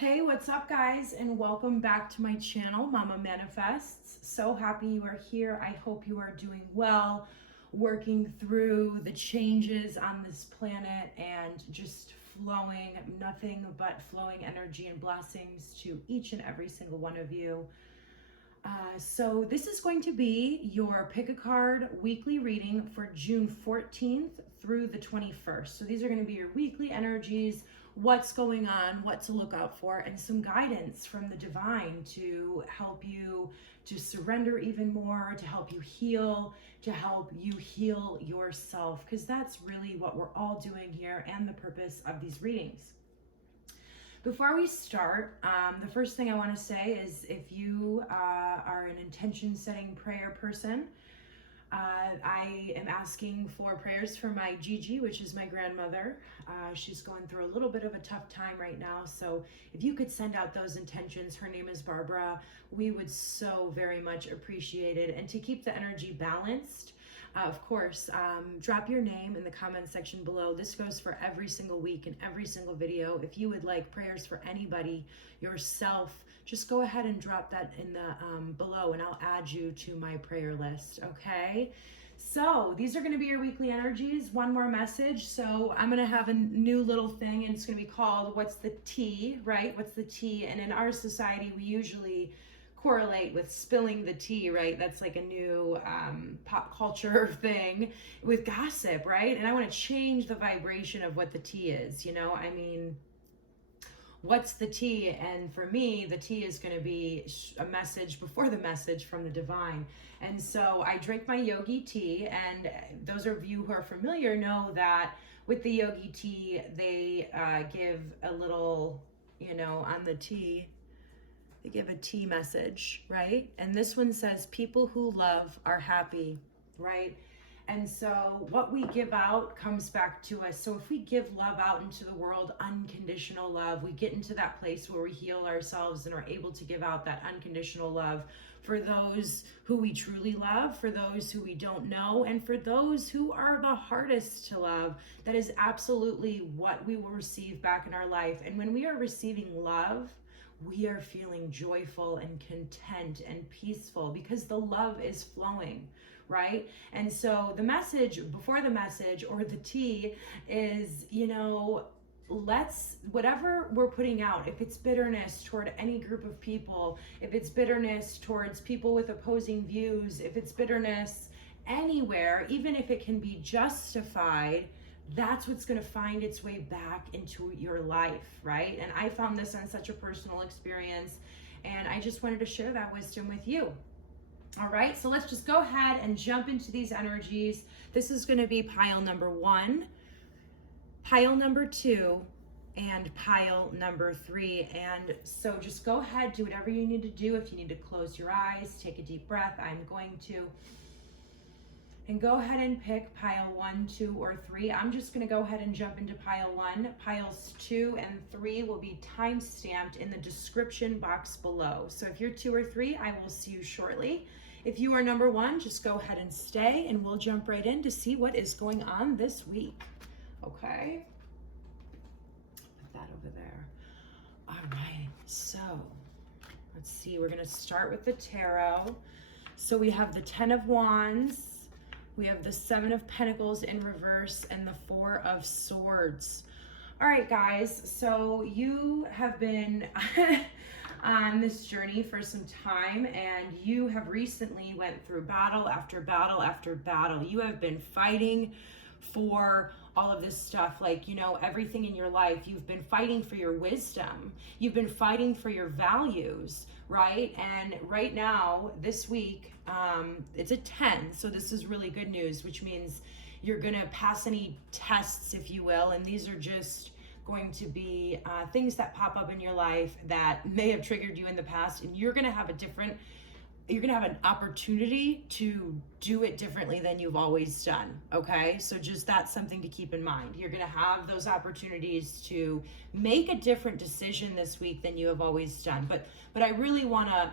Hey, what's up guys, and welcome back to my channel, Mama Manifests. So happy you are here. I hope you are doing well, working through the changes on this planet and just flowing, nothing but flowing energy and blessings to each and every single one of you. So this is going to be your pick a card weekly reading for June 14th through the 21st. So these are going to be your weekly energies, what's going on, what to look out for, and some guidance from the divine to help you to surrender even more, to help you heal yourself, because that's really what we're all doing here and the purpose of these readings. Before we start, the first thing I want to say is if you are an intention setting prayer person, I am asking for prayers for my Gigi, which is my grandmother. She's going through a little bit of a tough time right now. So if you could send out those intentions, her name is Barbara, we would so very much appreciate it. And to keep the energy balanced, of course, drop your name in the comment section below. This goes for every single week and every single video. If you would like prayers for anybody, yourself, just go ahead and drop that in the below and I'll add you to my prayer list, okay? So these are going to be your weekly energies. One more message. So I'm going to have a new little thing, and it's going to be called What's the Tea, right? What's the tea? And in our society, we usually correlate with spilling the tea, right? That's like a new pop culture thing with gossip, right? And I want to change the vibration of what the tea is, you know? I mean, what's the tea? And for me, the tea is going to be a message before the message from the divine. And so I drink my yogi tea, and those of you who are familiar know that with the yogi tea, they give a little, you know, on the tea, they give a tea message, right? And this one says, people who love are happy, right? And so what we give out comes back to us. So if we give love out into the world, unconditional love, we get into that place where we heal ourselves and are able to give out that unconditional love for those who we truly love, for those who we don't know, and for those who are the hardest to love. That is absolutely what we will receive back in our life. And when we are receiving love, we are feeling joyful and content and peaceful because the love is flowing, right? And so the message before the message, or the tea, is, you know, whatever we're putting out, if it's bitterness toward any group of people, if it's bitterness towards people with opposing views, if it's bitterness anywhere, even if it can be justified, that's what's going to find its way back into your life, right? And I found this on such a personal experience, and I just wanted to share that wisdom with you. All right, so let's just go ahead and jump into these energies. This is going to be pile number 1, pile number 2, and pile number 3. And so just go ahead, do whatever you need to do. If you need to close your eyes, take a deep breath, I'm going to. And go ahead and pick pile 1, 2, or 3. I'm just going to go ahead and jump into pile 1. Piles 2 and 3 will be time stamped in the description box below. So if you're 2 or 3, I will see you shortly. If you are number 1, just go ahead and stay, and we'll jump right in to see what is going on this week. Okay? Put that over there. All right. So let's see. We're going to start with the tarot. So we have the 10 of Wands. We have the 7 of Pentacles in reverse and the 4 of Swords. All right, guys, so you have been on this journey for some time, and you have recently went through battle after battle after battle. You have been fighting for all of this stuff, like, you know, everything in your life. You've been fighting for your wisdom. You've been fighting for your values, right? And right now, this week, it's a 10, so this is really good news, which means you're gonna pass any tests, if you will, and these are just going to be things that pop up in your life that may have triggered you in the past, and you're gonna have an opportunity to do it differently than you've always done, okay? So just that's something to keep in mind. You're gonna have those opportunities to make a different decision this week than you have always done. But I really wanna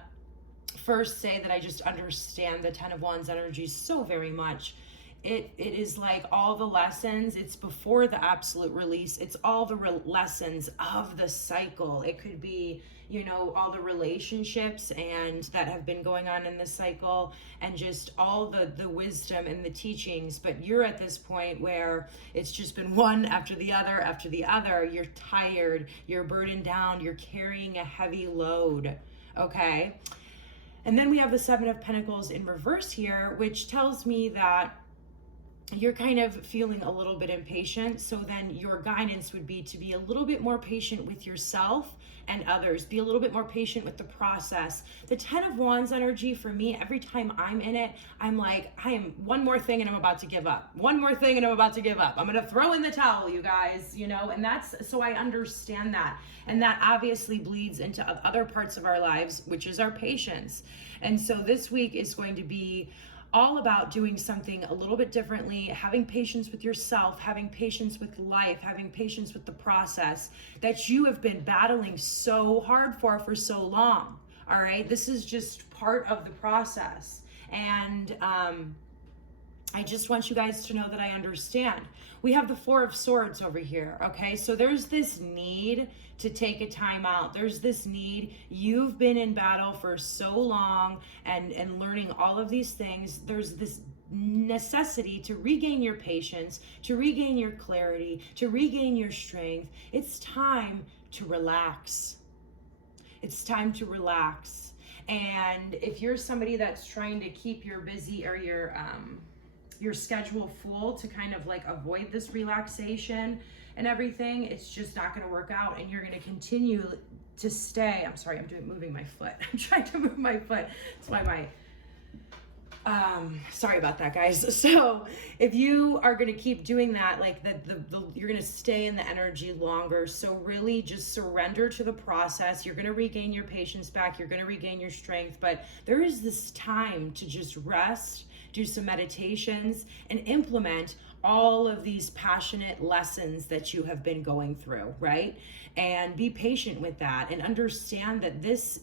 first say that I just understand the 10 of Wands energy so very much. it is like all the lessons. It's before the absolute release. It's all the lessons of the cycle. It could be, you know, all the relationships and that have been going on in this cycle, and just all the wisdom and the teachings. But you're at this point where it's just been one after the other after the other. You're tired, you're burdened down, you're carrying a heavy load. Okay. And then we have the Seven of Pentacles in reverse here, which tells me that you're kind of feeling a little bit impatient. So then your guidance would be to be a little bit more patient with yourself and others. Be a little bit more patient with the process. The Ten of Wands energy for me, every time I'm in it, I'm like, I am one more thing and I'm about to give up. One more thing and I'm about to give up. I'm going to throw in the towel, you guys, you know, and that's, so I understand that. And that obviously bleeds into other parts of our lives, which is our patience. And so this week is going to be all about doing something a little bit differently, having patience with yourself, having patience with life, having patience with the process that you have been battling so hard for so long. All right. This is just part of the process. And, I just want you guys to know that I understand. We have the Four of Swords over here, okay? So there's this need to take a time out. There's this need. You've been in battle for so long and learning all of these things. There's this necessity to regain your patience, to regain your clarity, to regain your strength. It's time to relax. It's time to relax. And if you're somebody that's trying to keep your busy or your schedule full to kind of like avoid this relaxation and everything, it's just not going to work out, and you're going to continue to stay. I'm sorry, moving my foot. I'm trying to move my foot. That's why sorry about that, guys. So if you are going to keep doing that, like you're going to stay in the energy longer. So really just surrender to the process. You're going to regain your patience back. You're going to regain your strength, but there is this time to just rest, do some meditations, and implement all of these passionate lessons that you have been going through, right? And be patient with that and understand that this,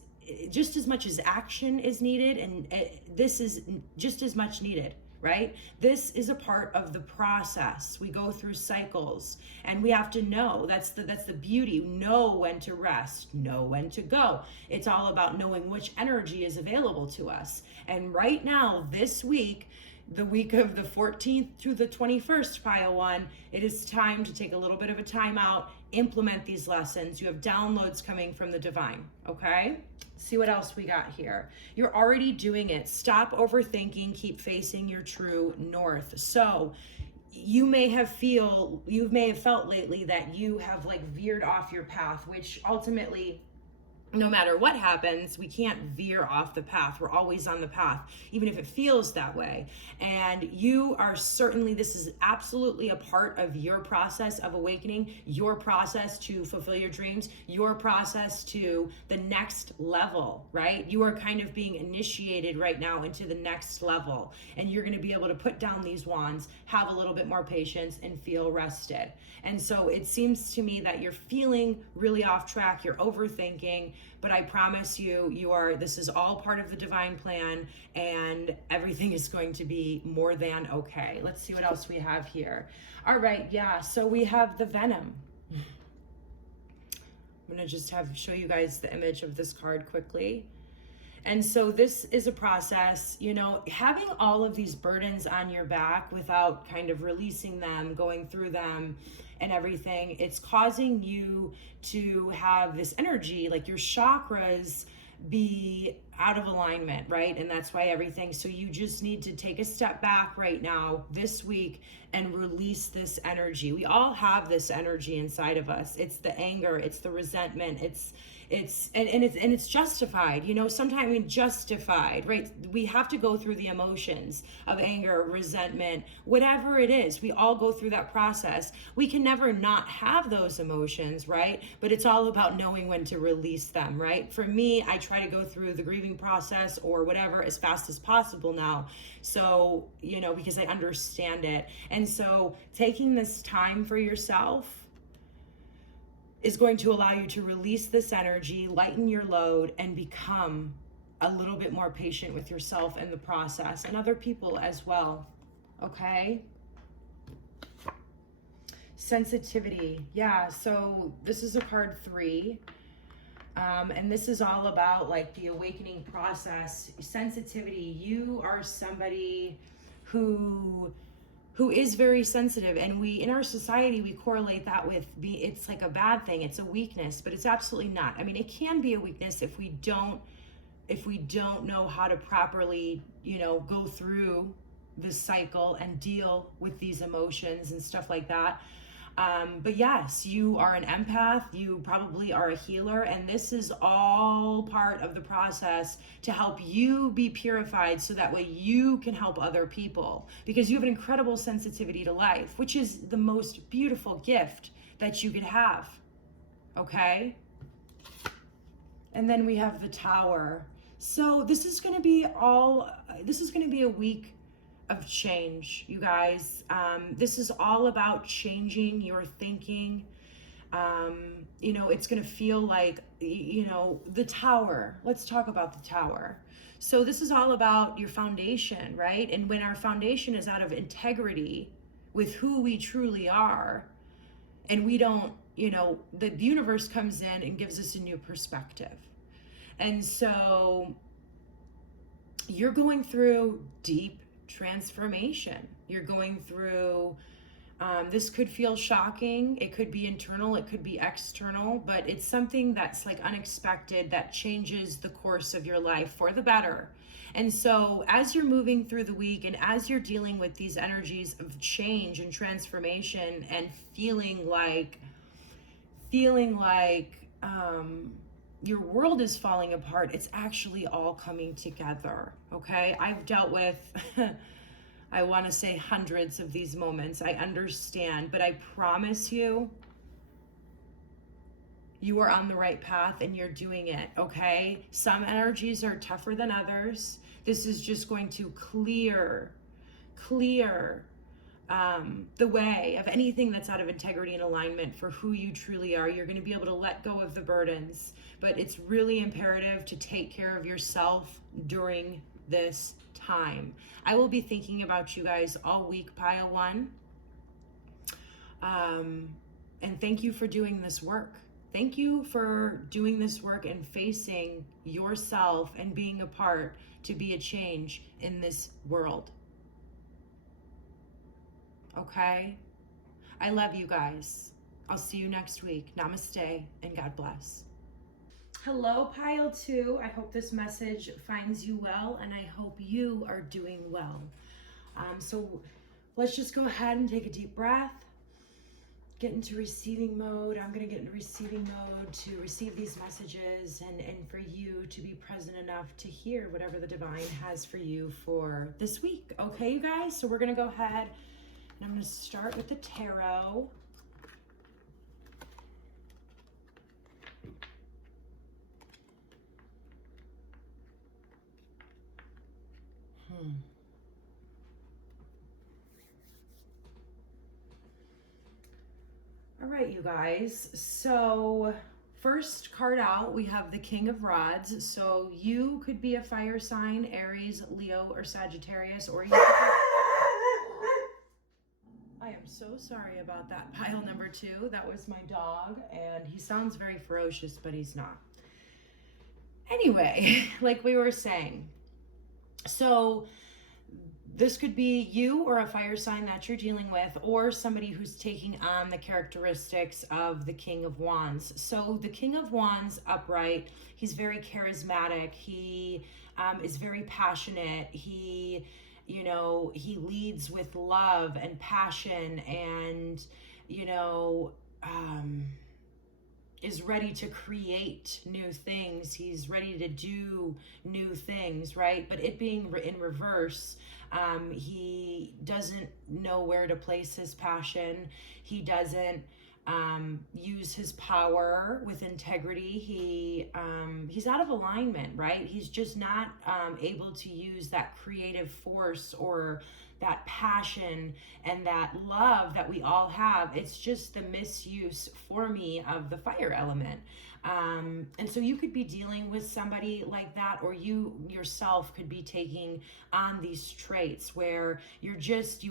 just as much as action is needed, and this is just as much needed, right? This is a part of the process. We go through cycles, and we have to know, that's the beauty. Know when to rest, know when to go. It's all about knowing which energy is available to us. And right now, this week, the week of the 14th through the 21st, pile one, it is time to take a little bit of a time out, implement these lessons. You have downloads coming from the divine, okay? See what else we got here. You're already doing it. Stop overthinking, keep facing your true north. So you may have felt lately that you have like veered off your path, which ultimately, no matter what happens, we can't veer off the path. We're always on the path, even if it feels that way. And you are certainly, this is absolutely a part of your process of awakening, your process to fulfill your dreams, your process to the next level, right? You are kind of being initiated right now into the next level. And you're going to be able to put down these wands, have a little bit more patience, and feel rested. And so it seems to me that you're feeling really off track, you're overthinking, but I promise you, this is all part of the divine plan, and everything is going to be more than okay. Let's see what else we have here. All right, yeah, so we have the Venom. I'm gonna just show you guys the image of this card quickly. And so this is a process, you know, having all of these burdens on your back without kind of releasing them, going through them and everything, it's causing you to have this energy, like your chakras be out of alignment, right? And that's why so you just need to take a step back right now this week and release this energy. We all have this energy inside of us. It's the anger, it's the resentment, it's justified, you know, sometimes justified, right? We have to go through the emotions of anger, resentment, whatever it is. We all go through that process. We can never not have those emotions, right? But it's all about knowing when to release them, right? For me, I try to go through the grieving process or whatever as fast as possible now. So, you know, because I understand it. And so taking this time for yourself is going to allow you to release this energy, lighten your load, and become a little bit more patient with yourself in the process and other people as well. okay? Sensitivity. Yeah, so this is a card 3. And this is all about like the awakening process. Sensitivity. You are somebody who is very sensitive, and we in our society we correlate that with it's like a bad thing, it's a weakness, but it's absolutely not. I mean, it can be a weakness if we don't know how to properly, go through this cycle and deal with these emotions and stuff like that. But yes, you are an empath, you probably are a healer, and this is all part of the process to help you be purified so that way you can help other people, because you have an incredible sensitivity to life, which is the most beautiful gift that you could have, okay? And then we have the Tower. So this is going to be a week of change, you guys. This is all about changing your thinking. It's going to feel like, the Tower. Let's talk about the Tower. So this is all about your foundation, right? And when our foundation is out of integrity with who we truly are, and we don't, the universe comes in and gives us a new perspective. And so you're going through deep transformation. You're going through, this could feel shocking. It could be internal, it could be external, but it's something that's like unexpected that changes the course of your life for the better. And so as you're moving through the week and as you're dealing with these energies of change and transformation and feeling like your world is falling apart, it's actually all coming together, okay? I've dealt with, I want to say hundreds of these moments. I understand, but I promise you, you are on the right path and you're doing it, okay? Some energies are tougher than others. This is just going to clear the way of anything that's out of integrity and alignment for who you truly are. You're going to be able to let go of the burdens, but it's really imperative to take care of yourself during this time. I will be thinking about you guys all week, Pile 1. And thank you for doing this work. Thank you for doing this work and facing yourself and being a part to be a change in this world. Okay? I love you guys. I'll see you next week. Namaste and God bless. Hello, Pile 2. I hope this message finds you well, and I hope you are doing well. So let's just go ahead and take a deep breath. Get into receiving mode. I'm going to get into receiving mode to receive these messages and for you to be present enough to hear whatever the divine has for you for this week. Okay, you guys? So we're going to go ahead and I'm going to start with the tarot. All right, you guys. So first card out, we have the King of Rods. So you could be a fire sign, Aries, Leo, or Sagittarius, or you could be... I am so sorry about that, Pile number 2. That was my dog, and he sounds very ferocious, but he's not. Anyway, like we were saying, so this could be you or a fire sign that you're dealing with, or somebody who's taking on the characteristics of the King of Wands. So the King of Wands upright, he's very charismatic. He is very passionate. He leads with love and passion and, is ready to create new things. He's ready to do new things, right? But it being in reverse, he doesn't know where to place his passion. He doesn't use his power with integrity. He's out of alignment, right? He's just not able to use that creative force or that passion and that love that we all have. It's just the misuse for me of the fire element. And so you could be dealing with somebody like that, or you yourself could be taking on these traits where you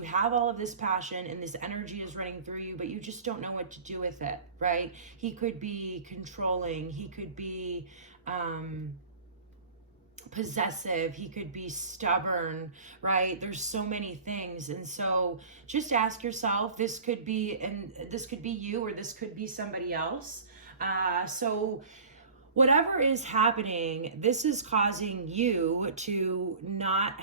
have all of this passion and this energy is running through you, but you just don't know what to do with it, right? He could be controlling. He could be possessive. He could be stubborn, right? There's so many things. And so just ask yourself, this could be you, or this could be somebody else. So whatever is happening, this is causing you to not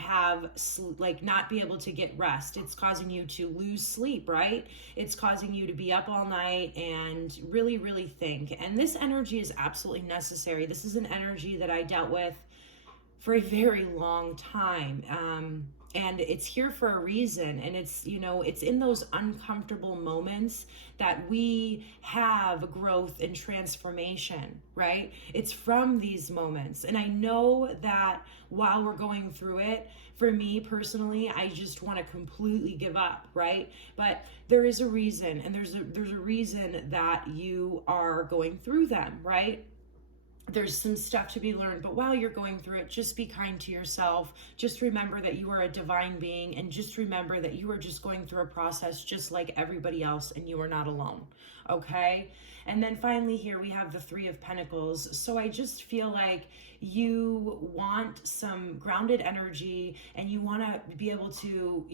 be able to get rest. It's causing you to lose sleep, right? It's causing you to be up all night and really, really think. And this energy is absolutely necessary. This is an energy that I dealt with for a very long time. And it's here for a reason. And it's in those uncomfortable moments that we have growth and transformation, right? It's from these moments. And I know that while we're going through it, for me personally, I just want to completely give up, right? But there is a reason, and there's a reason that you are going through them, right? There's some stuff to be learned, but while you're going through it, just be kind to yourself. Just remember that you are a divine being, and just remember that you are just going through a process just like everybody else, and you are not alone, okay? And then finally here we have the Three of Pentacles. So I just feel like you want some grounded energy, and you want to be able to,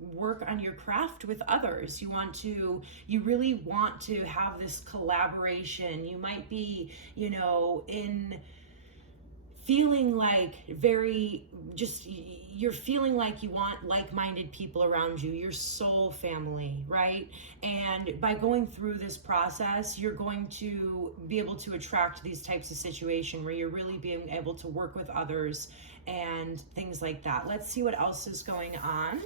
work on your craft with others. You really want to have this collaboration. You might be, in feeling like you're feeling like you want like-minded people around you, your soul family, right? And by going through this process, you're going to be able to attract these types of situations where you're really being able to work with others and things like that. Let's see what else is going on.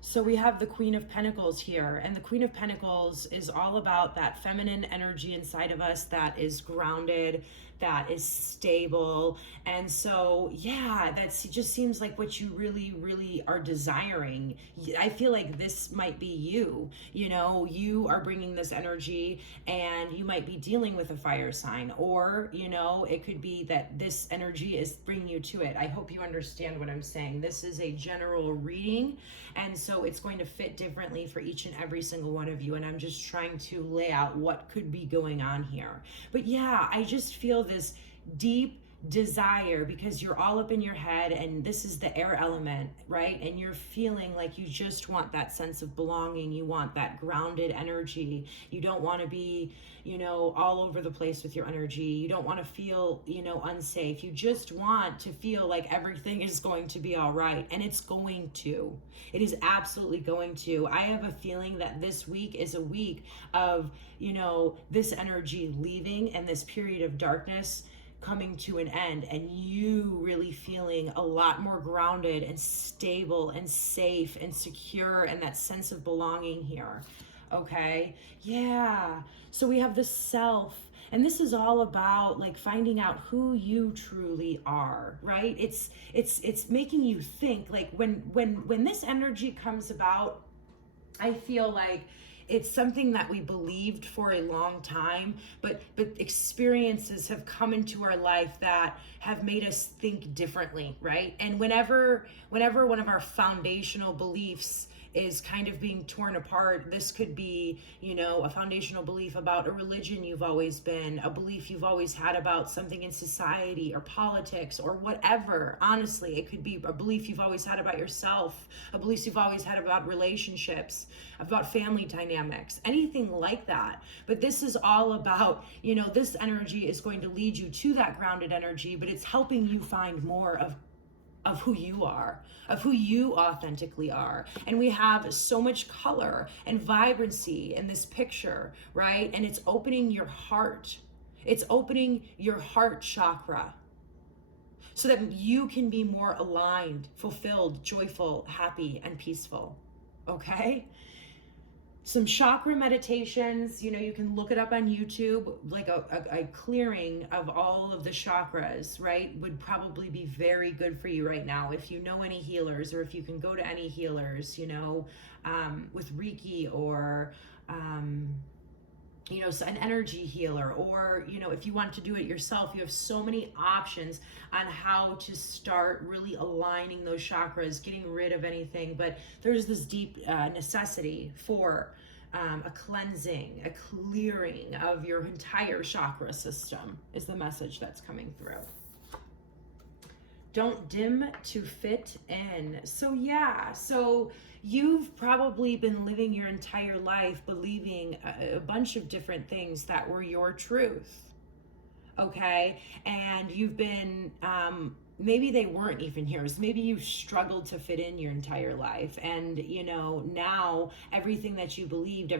So we have the Queen of Pentacles here, and the Queen of Pentacles is all about that feminine energy inside of us that is grounded, that is stable. And so, it just seems like what you really, really are desiring. I feel like this might be you. You are bringing this energy, and you might be dealing with a fire sign, or, it could be that this energy is bringing you to it. I hope you understand what I'm saying. This is a general reading, and so it's going to fit differently for each and every single one of you. And I'm just trying to lay out what could be going on here. But I just feel this deep desire, because you're all up in your head, and this is the air element, right? And you're feeling like you just want that sense of belonging. You want that grounded energy. You don't want to be, all over the place with your energy. You don't want to feel, unsafe. You just want to feel like everything is going to be all right. And it's going to. It is absolutely going to. I have a feeling that this week is a week of, this energy leaving, and this period of darkness coming to an end, and you really feeling a lot more grounded and stable and safe and secure, and that sense of belonging here. Okay. So we have the self, and this is all about finding out who you truly are, right? It's making you think, when this energy comes about, I feel like it's something that we believed for a long time, but experiences have come into our life that have made us think differently, right? And whenever one of our foundational beliefs is kind of being torn apart, this could be, a foundational belief about a religion you've always been, a belief you've always had about something in society or politics or whatever. Honestly, it could be a belief you've always had about yourself, a belief you've always had about relationships, about family dynamics, anything like that. But this is all about, this energy is going to lead you to that grounded energy, but it's helping you find more of who you are, of who you authentically are. And we have so much color and vibrancy in this picture, right? And it's opening your heart. It's opening your heart chakra so that you can be more aligned, fulfilled, joyful, happy, and peaceful. Okay? Some chakra meditations, you can look it up on YouTube, like a clearing of all of the chakras, right, would probably be very good for you right now. If you know any healers, or if you can go to any healers, with Reiki or you know, an energy healer, or, you know, if you want to do it yourself, you have so many options on how to start really aligning those chakras, getting rid of anything. But there's this deep necessity for a cleansing, a clearing of your entire chakra system is the message that's coming through. Don't dim to fit in. So yeah, so you've probably been living your entire life believing a bunch of different things that were your truth. Okay, and you've been maybe they weren't even yours. Maybe you struggled to fit in your entire life, and you know, now everything that you believed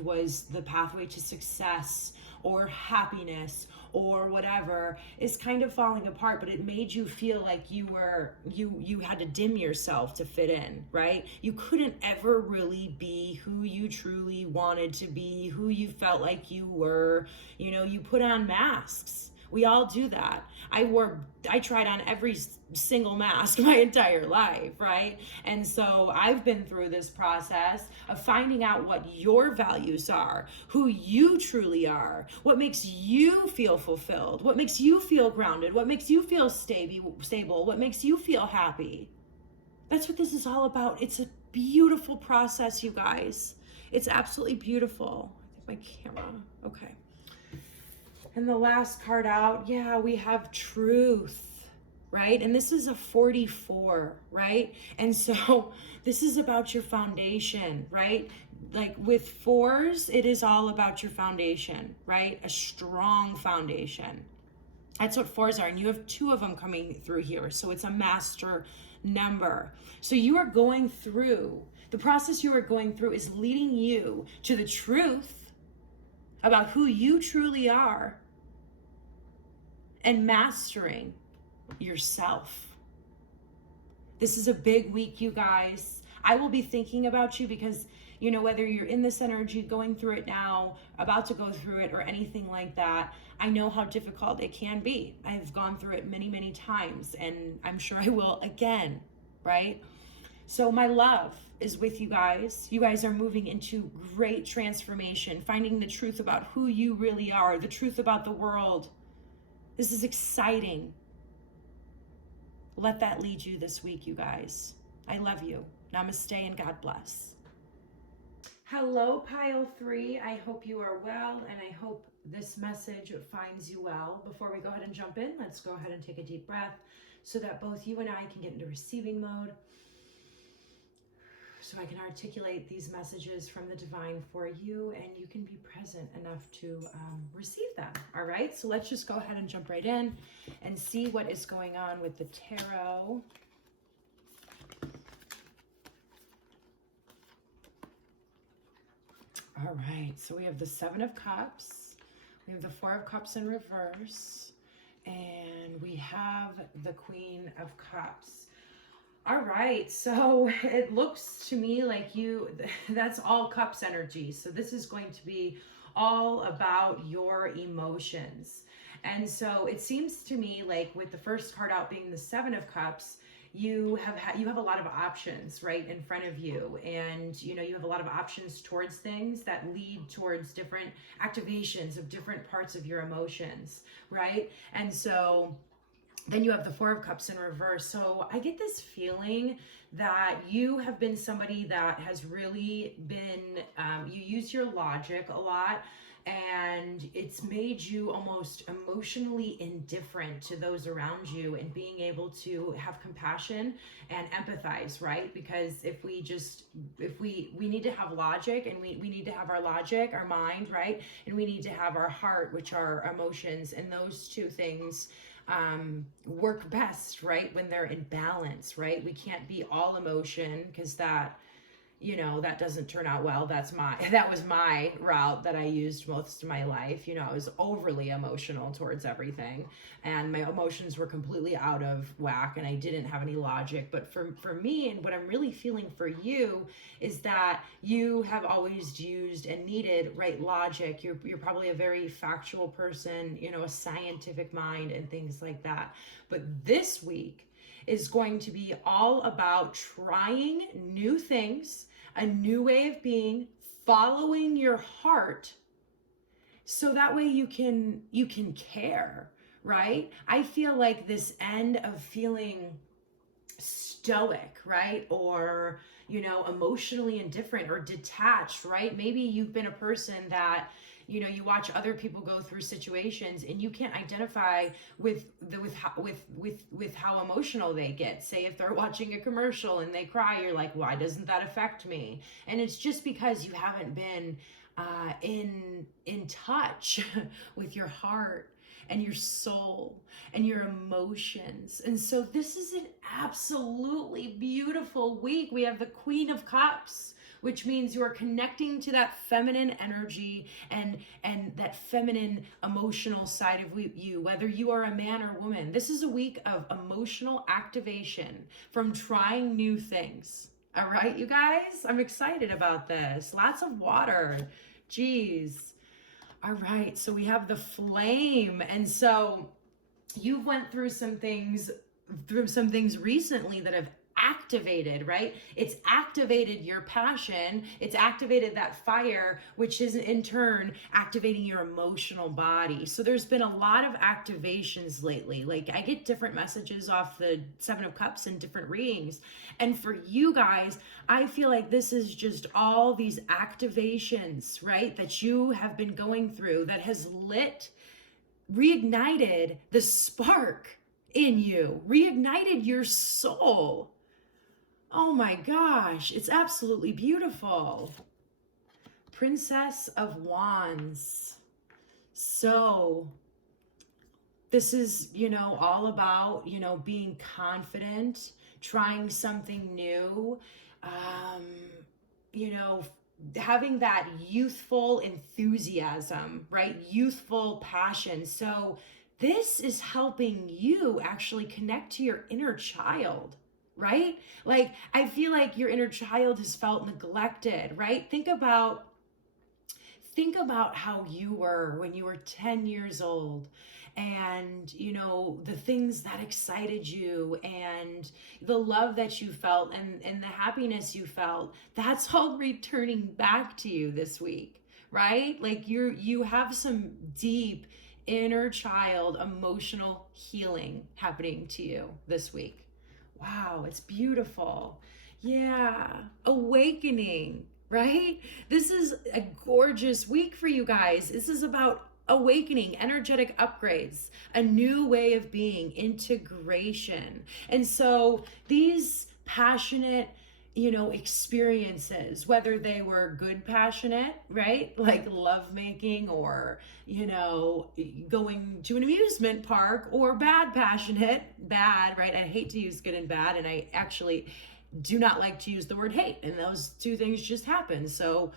was the pathway to success or happiness or whatever is kind of falling apart. But it made you feel like you had to dim yourself to fit in, right? You couldn't ever really be who you truly wanted to be, who you felt like you were. You know, you put on masks. We all do that. I tried on every single mask my entire life, right? And so I've been through this process of finding out what your values are, who you truly are, what makes you feel fulfilled, what makes you feel grounded, what makes you feel stable, what makes you feel happy. That's what this is all about. It's a beautiful process, you guys. It's absolutely beautiful. I think my camera, okay. And the last card out, yeah, we have truth, right? And this is a 44, right? And so this is about your foundation, right? Like with fours, it is all about your foundation, right? A strong foundation. That's what fours are. And you have two of them coming through here. So it's a master number. So you are going through, the process you are going through is leading you to the truth about who you truly are and mastering yourself. This is a big week, you guys. I will be thinking about you because, you know, whether you're in this energy, going through it now, about to go through it, or anything like that, I know how difficult it can be. I've gone through it many, many times, and I'm sure I will again, right? So my love is with you guys. You guys are moving into great transformation, finding the truth about who you really are, the truth about the world. This is exciting. Let that lead you this week, you guys. I love you. Namaste and God bless. Hello, Pile 3. I hope you are well, and I hope this message finds you well. Before we go ahead and jump in, let's go ahead and take a deep breath so that both you and I can get into receiving mode, so I can articulate these messages from the divine for you, and you can be present enough to receive them. All right, so let's just go ahead and jump right in and see what is going on with the tarot. All right, so we have the Seven of Cups, we have the Four of Cups in reverse, and we have the Queen of Cups. All right, so it looks to me like that's all cups energy. So this is going to be all about your emotions. And so it seems to me like with the first card out being the Seven of Cups, you have a lot of options right in front of you, and you know, you have a lot of options towards things that lead towards different activations of different parts of your emotions, right? And so then you have the Four of Cups in reverse. So I get this feeling that you have been somebody that has really been, you use your logic a lot, and it's made you almost emotionally indifferent to those around you, and being able to have compassion and empathize, right? Because if we need to have logic, and we need to have our logic, our mind, right? And we need to have our heart, which are emotions, and those two things work best, right, when they're in balance, right? We can't be all emotion, because that, you know, that doesn't turn out well. That was my route that I used most of my life. You know, I was overly emotional towards everything, and my emotions were completely out of whack, and I didn't have any logic. But for me, and what I'm really feeling for you, is that you have always used and needed right logic. You're probably a very factual person, you know, a scientific mind and things like that. But this week is going to be all about trying new things, a new way of being, following your heart, So that way you can care, right? I feel like this end of feeling stoic, right? Or, emotionally indifferent or detached, right? Maybe you've been a person that, you watch other people go through situations and you can't identify with how emotional they get. Say if they're watching a commercial and they cry, you're like, why doesn't that affect me? And it's just because you haven't been in touch with your heart and your soul and your emotions. And so this is an absolutely beautiful week. We have the Queen of Cups, which means you are connecting to that feminine energy and that feminine emotional side of you, whether you are a man or woman. This is a week of emotional activation from trying new things. All right, you guys, I'm excited about this. Lots of water. Geez. All right, so we have the flame. And so you went through some things recently that have activated, right? It's activated your passion. It's activated that fire, which is in turn activating your emotional body. So there's been a lot of activations lately. Like I get different messages off the Seven of Cups in different readings. And for you guys, I feel like this is just all these activations, right? That you have been going through that has reignited the spark in you, reignited your soul. Oh my gosh, it's absolutely beautiful. Princess of Wands. So this is, all about, being confident, trying something new, having that youthful enthusiasm, right? Youthful passion. So this is helping you actually connect to your inner child, right? Like, I feel like your inner child has felt neglected, right? Think about how you were when you were 10 years old and, the things that excited you and the love that you felt and the happiness you felt. That's all returning back to you this week, right? Like you have some deep inner child emotional healing happening to you this week. Wow, it's beautiful. Yeah, awakening, right? This is a gorgeous week for you guys. This is about awakening, energetic upgrades, a new way of being, integration. And so these passionate, experiences, whether they were good passionate, right? Like lovemaking or, going to an amusement park, or bad passionate, bad, right? I hate to use good and bad. And I actually do not like to use the word hate. And those two things just happen. So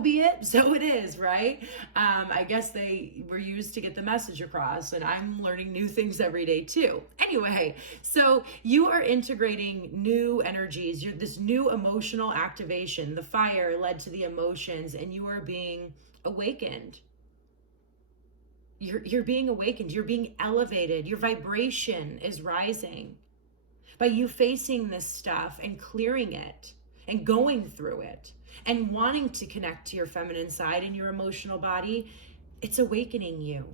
be it, so it is, right? I guess they were used to get the message across, and I'm learning new things every day too. Anyway, so you are integrating new energies. You're this new emotional activation. The fire led to the emotions, and you are being awakened. You're being awakened. You're being elevated. Your vibration is rising by you facing this stuff and clearing it and going through it and wanting to connect to your feminine side and your emotional body. It's awakening you.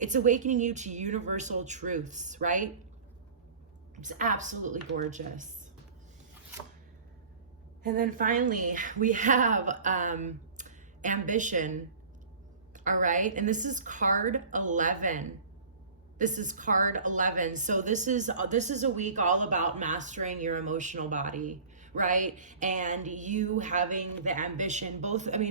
It's awakening you to universal truths, right? It's absolutely gorgeous. And then finally, we have ambition, all right? And this is card 11. This is card 11. So this is a week all about mastering your emotional body, right? And you having the ambition,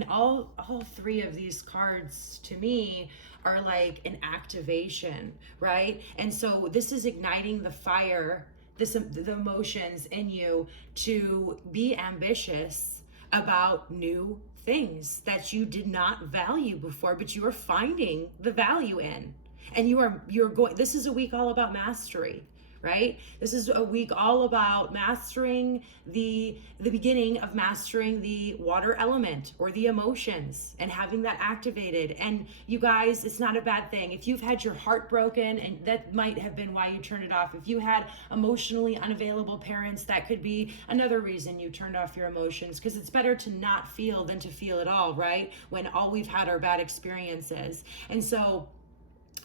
all three of these cards to me are like an activation, right? And so this is igniting the fire, the emotions in you to be ambitious about new things that you did not value before, but you are finding the value in. And you're going, this is a week all about mastery, right? This is a week all about mastering the beginning of mastering the water element or the emotions and having that activated. And you guys, it's not a bad thing. If you've had your heart broken, and that might have been why you turned it off. If you had emotionally unavailable parents, that could be another reason you turned off your emotions, because it's better to not feel than to feel it all, right? When all we've had are bad experiences. And so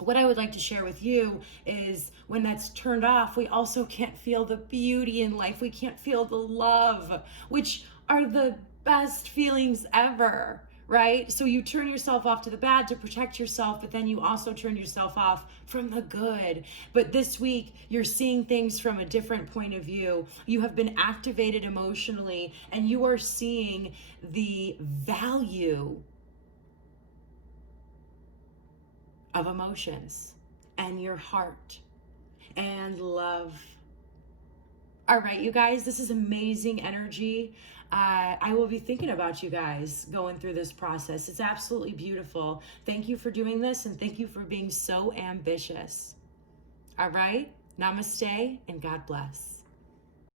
what I would like to share with you is when that's turned off, we also can't feel the beauty in life. We can't feel the love, which are the best feelings ever, right? So you turn yourself off to the bad to protect yourself, but then you also turn yourself off from the good. But this week, you're seeing things from a different point of view. You have been activated emotionally, and you are seeing the value of emotions and your heart and love. All right, you guys, this is amazing energy. I will be thinking about you guys going through this process. It's absolutely beautiful. Thank you for doing this, and thank you for being so ambitious. All right, namaste and God bless.